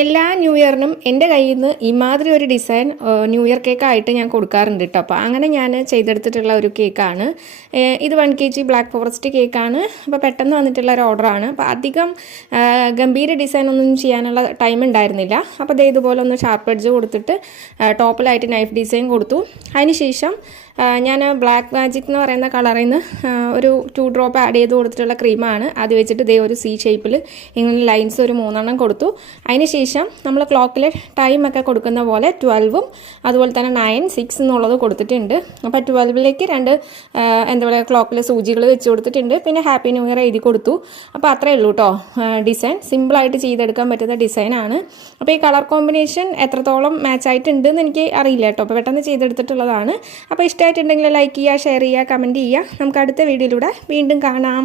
എല്ലാ ന്യൂ ഇയറിനും എൻ്റെ കയ്യിൽ നിന്ന് ഇമാതിരി ഒരു ഡിസൈൻ ന്യൂ ഇയർ കേക്കായിട്ട് ഞാൻ കൊടുക്കാറുണ്ട് കേട്ടോ. അപ്പോൾ അങ്ങനെ ഞാൻ ചെയ്തെടുത്തിട്ടുള്ള ഒരു കേക്കാണ് ഇത്. 1 kg ബ്ലാക്ക് ഫോറസ്റ്റ് കേക്കാണ്. അപ്പോൾ പെട്ടെന്ന് വന്നിട്ടുള്ള ഒരു ഓർഡറാണ്. അപ്പോൾ അധികം ഗംഭീര ഡിസൈൻ ഒന്നും ചെയ്യാനുള്ള ടൈം ഉണ്ടായിരുന്നില്ല. അപ്പോൾ ദേ ഇതുപോലെ ഒന്ന് ഷാർപ്പ് എഡ്ജ് കൊടുത്തിട്ട് ടോപ്പിലായിട്ട് നൈഫ് ഡിസൈൻ കൊടുത്തു. അതിനുശേഷം ഞാൻ ബ്ലാക്ക് മാജിക് എന്ന് പറയുന്ന കളറിൽ നിന്ന് ഒരു 2 ഡ്രോപ്പ് ആഡ് ചെയ്ത് കൊടുത്തിട്ടുള്ള ക്രീമാണ്. അത് വെച്ചിട്ട് ദേ ഒരു C ഷേപ്പിൽ ഇങ്ങനെ ലൈൻസ് ഒരു 3 കൊടുത്തു. അതിനുശേഷം നമ്മൾ ക്ലോക്കിൽ ടൈമൊക്കെ കൊടുക്കുന്ന പോലെ 12ഉം അതുപോലെ തന്നെ 9, 6 എന്നുള്ളത് കൊടുത്തിട്ടുണ്ട്. അപ്പോൾ 12ലേക്ക് 2 എന്താ പറയുക ക്ലോക്കിൽ സൂചികൾ വെച്ച് കൊടുത്തിട്ടുണ്ട്. പിന്നെ ഹാപ്പി ന്യൂ ഇയർ എഴുതി കൊടുത്തു. അപ്പോൾ അത്രയേ ഉള്ളൂ കേട്ടോ. ഡിസൈൻ സിമ്പിളായിട്ട് ചെയ്തെടുക്കാൻ പറ്റുന്ന ഡിസൈനാണ്. അപ്പോൾ ഈ കളർ കോമ്പിനേഷൻ എത്രത്തോളം മാച്ച് ആയിട്ടുണ്ടെന്ന് എനിക്ക് അറിയില്ല കേട്ടോ. അപ്പോൾ പെട്ടെന്ന് ചെയ്തെടുത്തിട്ടുള്ളതാണ്. അപ്പോൾ ഇഷ്ടമായിട്ടുണ്ടെങ്കിൽ ലൈക്ക് ചെയ്യുക, ഷെയർ ചെയ്യുക, കമൻറ്റ് ചെയ്യുക. നമുക്ക് അടുത്ത വീഡിയോയിലൂടെ വീണ്ടും കാണാം.